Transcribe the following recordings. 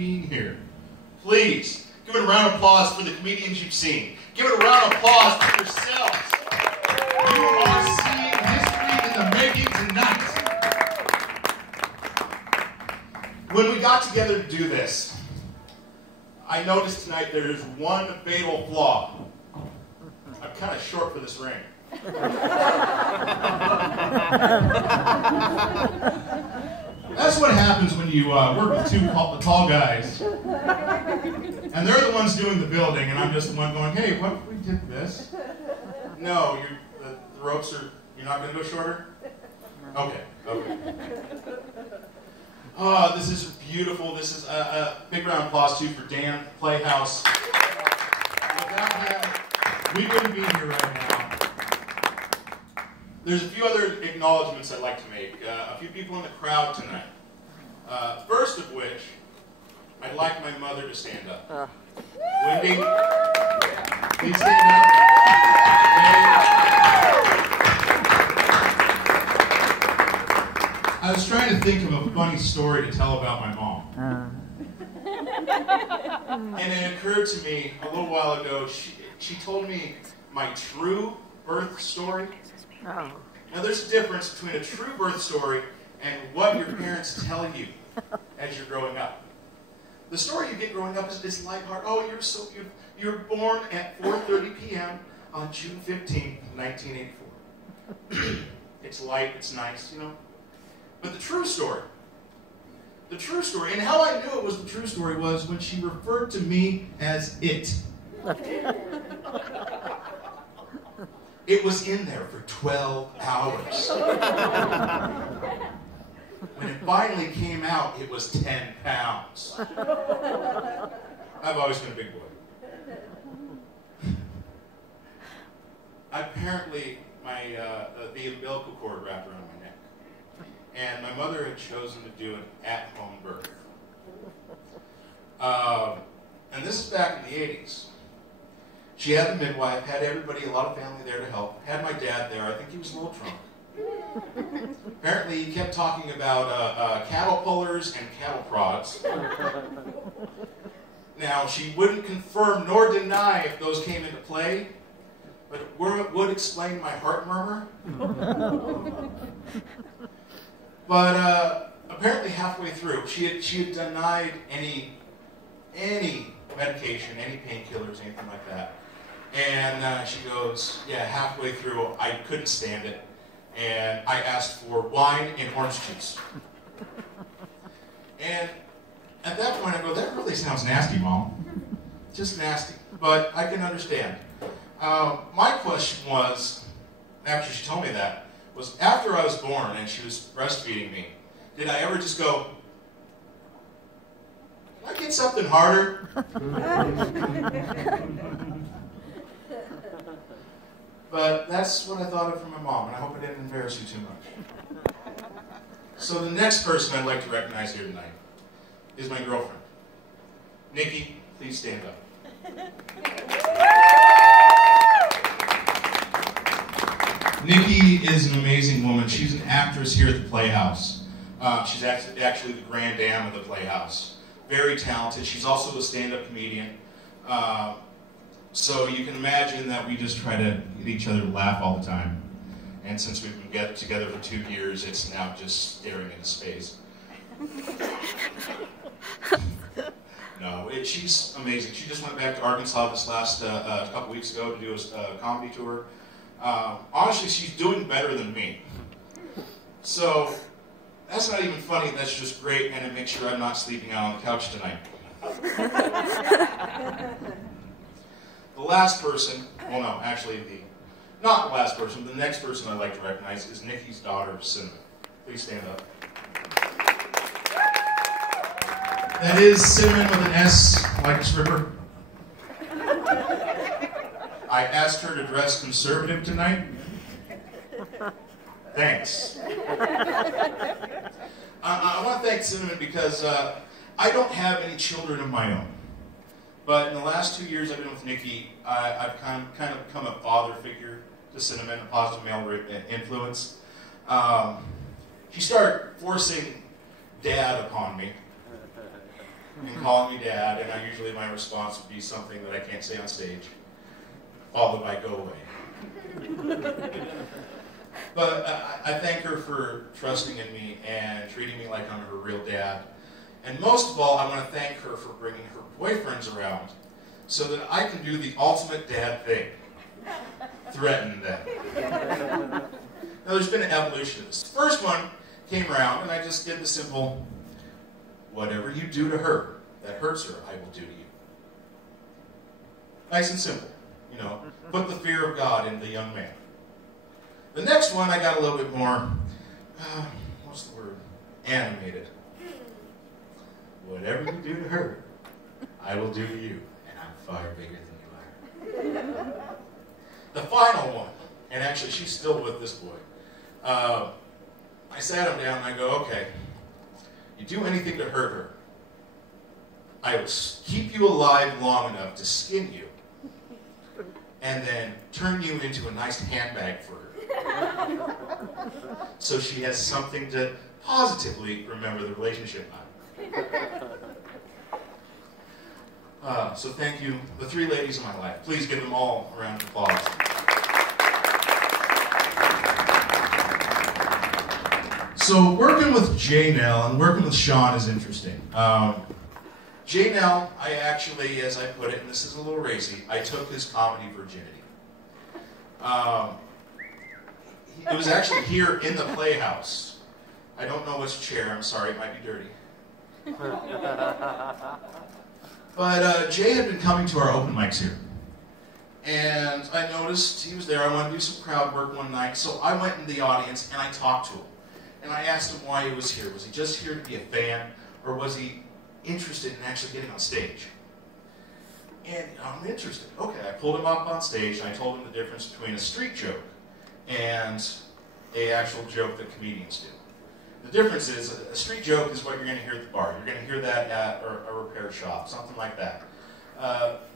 being here. Please, give it a round of applause for the comedians you've seen. Give it a round of applause for yourselves. You are seeing history in the making tonight. When we got together to do this, I noticed tonight there is one fatal flaw. I'm kind of short for this ring. That's what happens when you work with two tall guys. And they're the ones doing the building, and I'm just the one going, hey, what if we did this? No, the ropes are, you're not going to go shorter? Okay. Oh, this is beautiful. This is a big round of applause, too, for Dan Playhouse. Without him, we wouldn't be here right now. There's a few other acknowledgments I'd like to make. A few people in the crowd tonight. First of which, I'd like my mother to stand up. Wendy, please stand up. I was trying to think of a funny story to tell about my mom. And it occurred to me a little while ago, she told me my true birth story. Now there's a difference between a true birth story and what your parents tell you as you're growing up. The story you get growing up is lighthearted. Oh, you're so beautiful. You were born at 4:30 p.m. on June 15th, 1984. It's light, it's nice, you know. But the true story, and how I knew it was the true story was when she referred to me as it. It was in there for 12 hours. When it finally came out, it was 10 pounds. I've always been a big boy. Apparently, the umbilical cord wrapped around my neck. And my mother had chosen to do an at-home birth. And this is back in the 80s. She had the midwife, had everybody, a lot of family there to help, had my dad there. I think he was a little drunk. Apparently he kept talking about cattle pullers and cattle prods. Now, she wouldn't confirm nor deny if those came into play, but it would explain my heart murmur. But apparently halfway through, she had denied any medication, any painkillers, anything like that. And she goes, yeah, halfway through, I couldn't stand it. And I asked for wine and orange juice. And at that point, I go, that really sounds nasty, Mom. Just nasty. But I can understand. My question was, after she told me that, was after I was born and she was breastfeeding me, did I ever just go, can I get something harder? But that's what I thought of from my mom, and I hope I didn't embarrass you too much. So the next person I'd like to recognize here tonight is my girlfriend. Nikki, please stand up. Nikki is an amazing woman. She's an actress here at the Playhouse. She's actually the grand dame of the Playhouse. Very talented. She's also a stand-up comedian. So you can imagine that we just try to get each other to laugh all the time. And since we've been together for 2 years, it's now just staring into space. No, she's amazing. She just went back to Arkansas this last couple weeks ago to do a comedy tour. Honestly, she's doing better than me. So that's not even funny. That's just great, and it makes sure I'm not sleeping out on the couch tonight. The last person, well, no, actually, not the last person, the next person I'd like to recognize is Nikki's daughter, Cinnamon. Please stand up. That is Cinnamon with an S, like a stripper. I asked her to dress conservative tonight. Thanks. I want to thank Cinnamon because I don't have any children of my own. But in the last 2 years I've been with Nikki, I've kind of become a father figure to Cinnamon, a positive male influence. She started forcing dad upon me. and calling me Dad, and usually my response would be something that I can't say on stage, followed by go away. But I thank her for trusting in me and treating me like I'm her real dad. And most of all, I want to thank her for bringing her boyfriends around so that I can do the ultimate dad thing, threaten them. Now, there's been an evolution of this. The first one came around, and I just did the simple, whatever you do to her that hurts her, I will do to you. Nice and simple, you know, put the fear of God in the young man. The next one, I got a little bit more, what's the word, animated. Whatever you do to her, I will do to you, and I'm far bigger than you are. The final one, and actually she's still with this boy, I sat him down and I go, okay, you do anything to hurt her, I will keep you alive long enough to skin you, and then turn you into a nice handbag for her. So she has something to positively remember the relationship on. So thank you, the three ladies in my life. Please give them all a round of applause. So working with Janelle and working with Sean is interesting. Janelle, I actually, as I put it, and this is a little racy, I took his comedy virginity. It was actually here in the Playhouse. I don't know which chair, I'm sorry, it might be dirty. But Jay had been coming to our open mics here. And I noticed he was there. I wanted to do some crowd work one night, so I went in the audience and I talked to him. And I asked him why he was here. Was he just here to be a fan, or was he interested in actually getting on stage? And I'm interested. Okay, I pulled him up on stage and I told him the difference between a street joke and an actual joke that comedians do. The difference is, a street joke is what you're going to hear at the bar. You're going to hear that at a repair shop, something like that.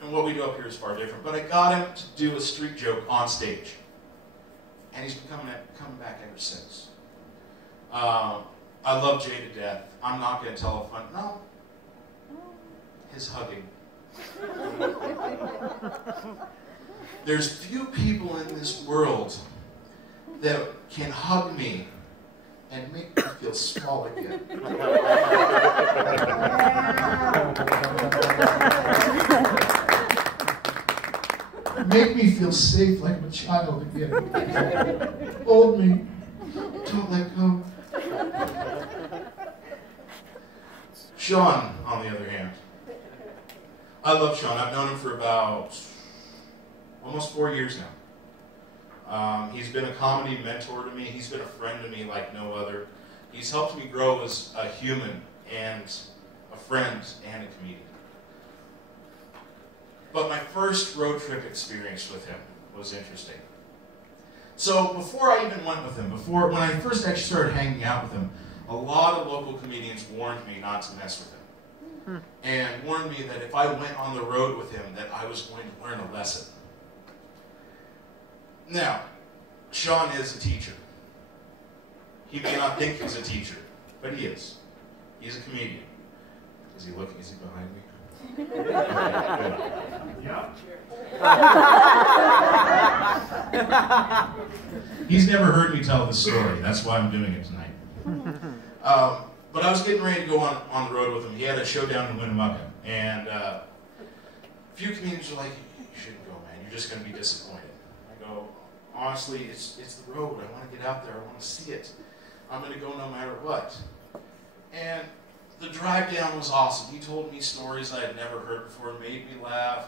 And what we do up here is far different. But I got him to do a street joke on stage. And he's been coming back ever since. I love Jay to death. I'm not going to tell a fun... No. His hugging. There's few people in this world that can hug me and make me feel small again. Make me feel safe like I'm a child again. Hold me. Don't let go. Sean, on the other hand. I love Sean. I've known him for about almost 4 years now. He's been a comedy mentor to me. He's been a friend to me like no other. He's helped me grow as a human and a friend and a comedian. But my first road trip experience with him was interesting. So before I even went with him, when I first actually started hanging out with him, a lot of local comedians warned me not to mess with him. And warned me that if I went on the road with him, that I was going to learn a lesson. Now, Sean is a teacher. He may not think he's a teacher, but he is. He's a comedian. Is he looking? Is he behind me? Yeah. He's never heard me tell this story. That's why I'm doing it tonight. But I was getting ready to go on the road with him. He had a show down in Winnemucca. And a few comedians were like, you shouldn't go, man. You're just going to be disappointed. I go, honestly, it's the road. I want to get out there. I want to see it. I'm going to go no matter what. And the drive down was awesome. He told me stories I had never heard before, made me laugh,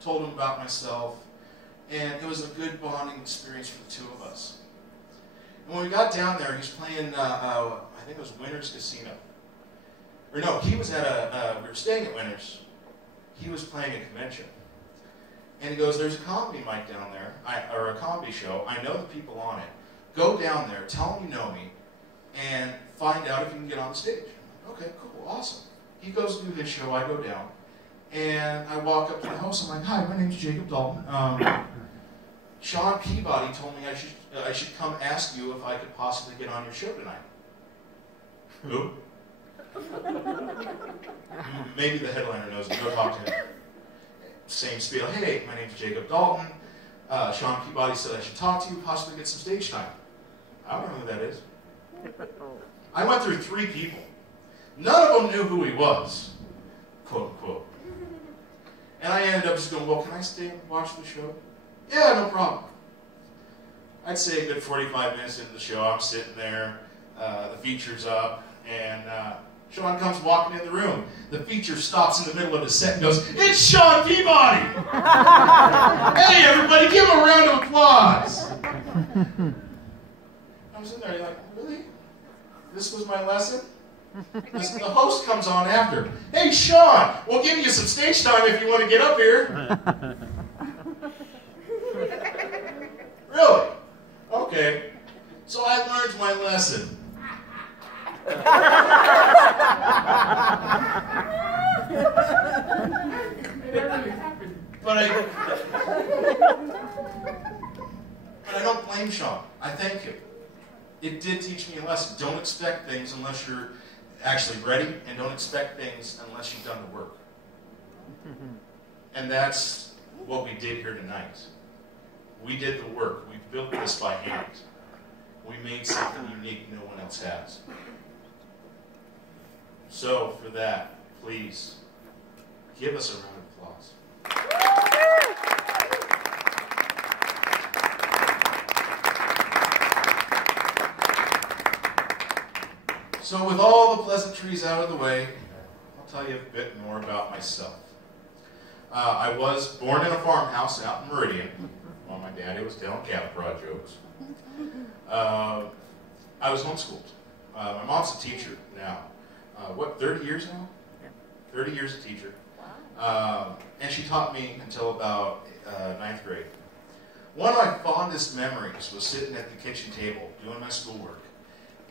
told him about myself, and it was a good bonding experience for the two of us. And when we got down there, he was playing, I think it was Winners Casino. Or no, he was at we were staying at Winners. He was playing a convention. And he goes, there's a comedy mic down there, or a comedy show. I know the people on it. Go down there, tell them you know me, and find out if you can get on the stage. Okay, cool, awesome. He goes to do his show, I go down, and I walk up to the host, I'm like, hi, my name's Jacob Dalton. Sean Peabody told me I should come ask you if I could possibly get on your show tonight. Who? Maybe the headliner knows him. Go talk to him. Same spiel. Hey, my name's Jacob Dalton. Sean Peabody said I should talk to you, possibly get some stage time. I don't know who that is. I went through 3 people. None of them knew who he was, quote unquote. And I ended up just going, well, can I stay and watch the show? Yeah, no problem. I'd say a good 45 minutes into the show, I'm sitting there, the feature's up, and Sean comes walking in the room. The feature stops in the middle of his set and goes, "It's Sean Peabody!" Hey, everybody, give him a round of applause. I'm sitting there, like, really? This was my lesson? The host comes on after. Hey, Sean, we'll give you some stage time if you want to get up here. Really? Okay. So I learned my lesson. But I don't blame Sean. I thank him. It did teach me a lesson. Don't expect things unless you're actually ready, and don't expect things unless you've done the work. And that's what we did here tonight. We did the work. We built this by hand. We made something unique no one else has. So for that, please, give us a round of applause. So with all the pleasantries out of the way, I'll tell you a bit more about myself. I was born in a farmhouse out in Meridian, while my daddy was telling cattle prod jokes. I was homeschooled. My mom's a teacher now. 30 years now? 30 years a teacher. And she taught me until about 9th grade. One of my fondest memories was sitting at the kitchen table doing my schoolwork.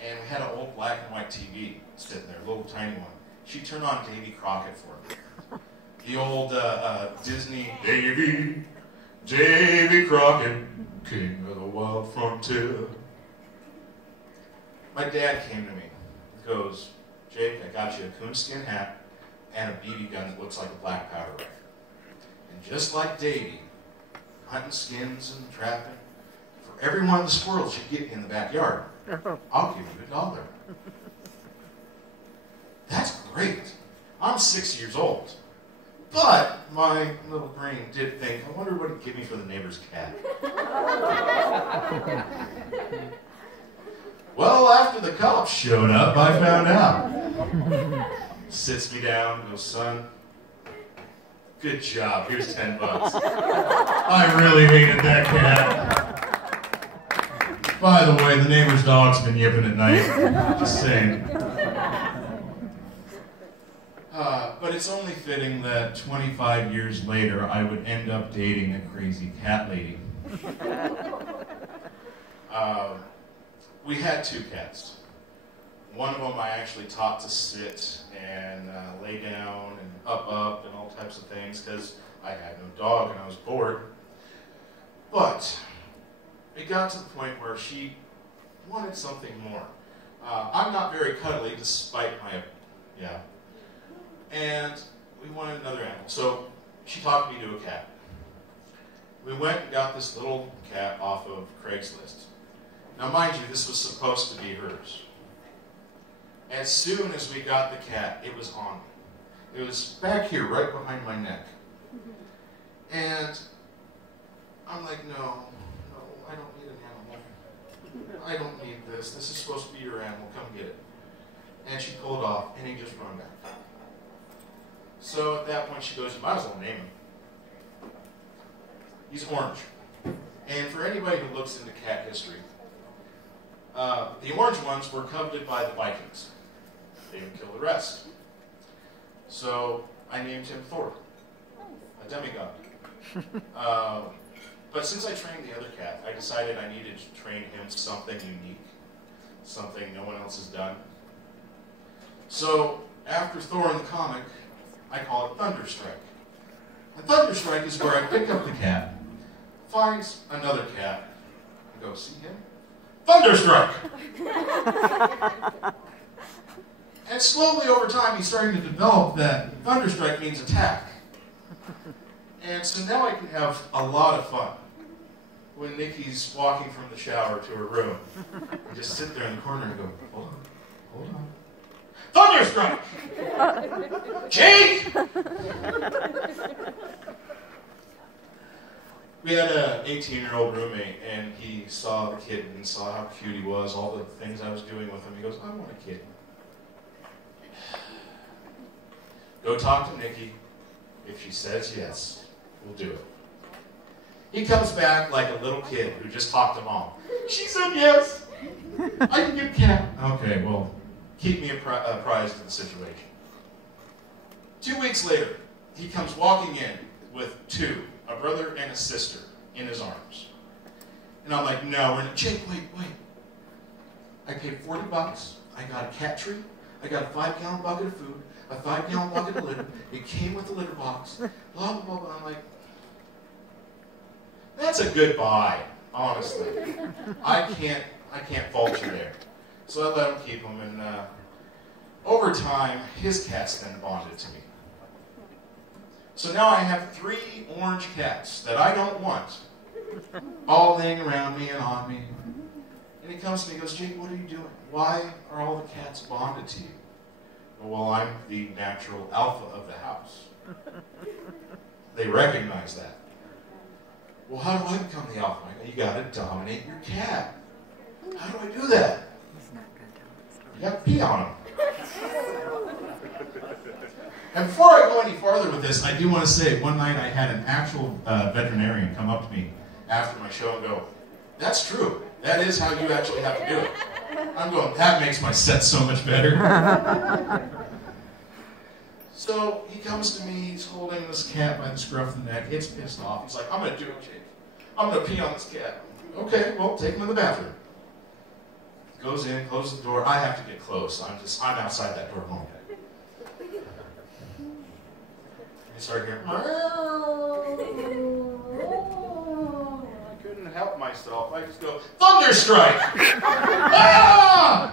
And we had an old black and white TV sitting there, a little tiny one. She turned on Davy Crockett for me. The old Disney, Davy Crockett, king of the wild frontier. My dad came to me and goes, "Jake, I got you a coonskin hat and a BB gun that looks like a black powder rifle. And just like Davy, hunting skins and trapping, for every one of the squirrels you get in the backyard, I'll give you $1. That's great. I'm 6 years old. But my little brain did think, I wonder what he'd give me for the neighbor's cat. Well, after the cops showed up, I found out. Sits me down and goes, "Son, good job. Here's $10. I really hated that cat. By the way, the neighbor's dog's been yipping at night. Just saying." But it's only fitting that 25 years later, I would end up dating a crazy cat lady. We had 2 cats. One of them I actually taught to sit and lay down and up and all types of things because I had no dog and I was bored. But it got to the point where she wanted something more. I'm not very cuddly despite my, and we wanted another animal. So she talked me to a cat. We went and got this little cat off of Craigslist. Now mind you, this was supposed to be hers. As soon as we got the cat, it was on me. It was back here, right behind my neck. And I'm like, no, I don't need an animal. I don't need this. This is supposed to be your animal. Come get it. And she pulled off, and he just ran back. So at that point, she goes, "You might as well name him. He's orange." And for anybody who looks into cat history, the orange ones were coveted by the Vikings. They would kill the rest. So I named him Thor, a demigod. But since I trained the other cat, I decided I needed to train him something unique, something no one else has done. So after Thor in the comic, I call it Thunderstrike. And Thunderstrike is where I pick up the cat, finds another cat, and go, "See him? Thunderstrike!" And slowly over time, he's starting to develop that thunderstrike means attack. And so now I can have a lot of fun. When Nikki's walking from the shower to her room, I just sit there in the corner and go, hold on. Thunderstrike! Jake! We had an 18-year-old roommate, and he saw the kitten and saw how cute he was, all the things I was doing with him. He goes, I want a kitten. Go talk to Nikki. If she says yes, we'll do it. He comes back like a little kid who just talked to mom. She said yes. I can get a cat. Okay, well, keep me apprised of the situation. 2 weeks later, he comes walking in with two, a brother and a sister, in his arms. And I'm like, no, we're not. Jake, wait. I paid $40. I got a cat tree. I got a 5-gallon bucket of food, a 5-gallon bucket of litter. It came with the litter box. Blah, blah, blah, blah. I'm like, that's a good buy, honestly. I can't fault you there. So I let him keep him, and over time, his cats then bonded to me. So now I have 3 orange cats that I don't want, all laying around me and on me. And he comes to me and goes, Jake, what are you doing? Why are all the cats bonded to you? Well, I'm the natural alpha of the house. They recognize that. Well, how do I become the alpha? You got to dominate your cat. How do I do that? You got to pee on him. And before I go any farther with this, I do want to say, one night I had an actual veterinarian come up to me after my show and go, that's true. That is how you actually have to do it. I'm going, that makes my set so much better. So he comes to me, he's holding this cat by the scruff of the neck. It's pissed off. He's like, I'm going to do it, Jake. I'm going to pee on this cat. Okay, well, take him in the bathroom. He goes in, closes the door. I have to get close. I'm outside that door alone. I start hearing, I couldn't help myself. I just go, thunderstrike! Ah!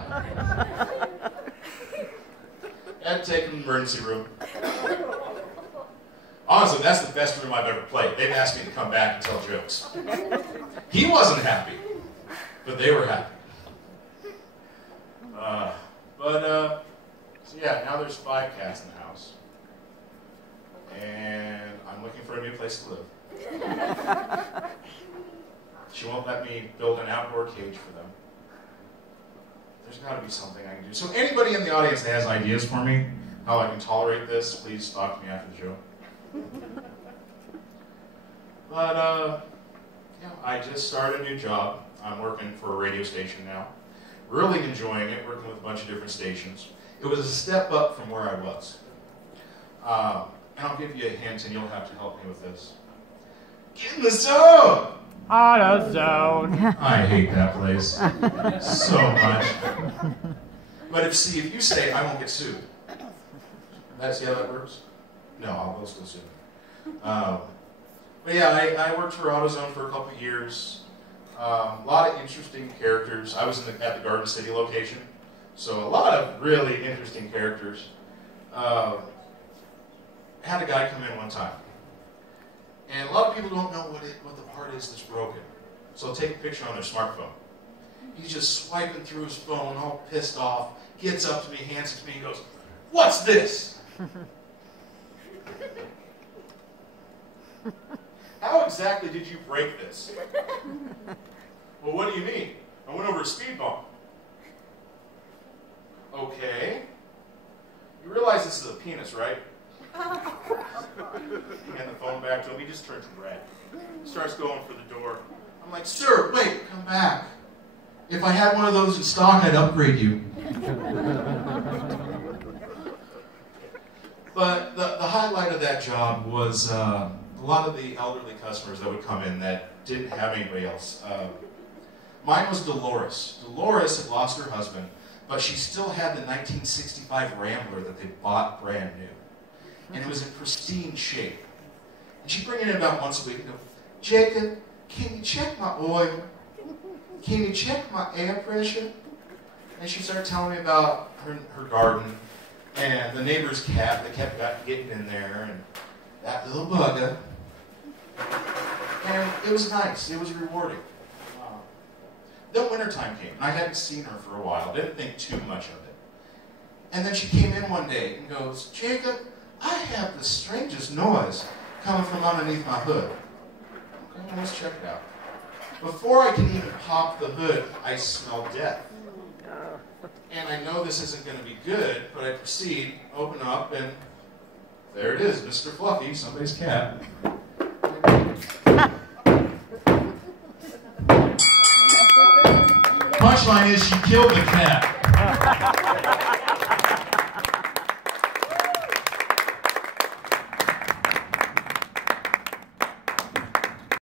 I had to take him to the emergency room. Honestly, that's the best room I've ever played. They've asked me to come back and tell jokes. He wasn't happy, but they were happy. So yeah, now there's 5 cats in the house. And I'm looking for a new place to live. She won't let me build an outdoor cage for them. There's got to be something I can do. So anybody in the audience that has ideas for me, how I can tolerate this, please talk to me after the show. But, yeah, I just started a new job. I'm working for a radio station now. Really enjoying it, working with a bunch of different stations. It was a step up from where I was. And I'll give you a hint, and you'll have to help me with this. Get in the zone! AutoZone. I hate that place so much. But if you say, I won't get sued. See how that works? No, I'll still sue. But yeah, I worked for AutoZone for a couple of years. A lot of interesting characters. I was at the Garden City location, so a lot of really interesting characters. Had a guy come in one time. And a lot of people don't know what the part is that's broken. So they'll take a picture on their smartphone. He's just swiping through his phone, all pissed off, gets up to me, hands it to me, and goes, "What's this?" How exactly did you break this? Well, what do you mean? I went over a speed bump. Okay. You realize this is a penis, right? Hand the phone back to him. He just turns red. Starts going for the door. I'm like, "Sir, wait, come back. If I had one of those in stock, I'd upgrade you." But the highlight of that job was a lot of the elderly customers that would come in that didn't have anybody else. Mine was Dolores. Dolores had lost her husband, but she still had the 1965 Rambler that they bought brand new. And it was in pristine shape. And she'd bring it in about once a week and go, "Jacob, can you check my oil? Can you check my air pressure?" And she started telling me about her garden and the neighbor's cat that kept getting in there and that little bugger. And it was nice. It was rewarding. Then wintertime came, and I hadn't seen her for a while. Didn't think too much of it. And then she came in one day and goes, Jacob, I have the strangest noise coming from underneath my hood. Okay, well, let's check it out. Before I can even pop the hood, I smell death. And I know this isn't going to be good, but I proceed, open up, and there it is, Mr. Fluffy, somebody's cat. Punchline is she killed the cat.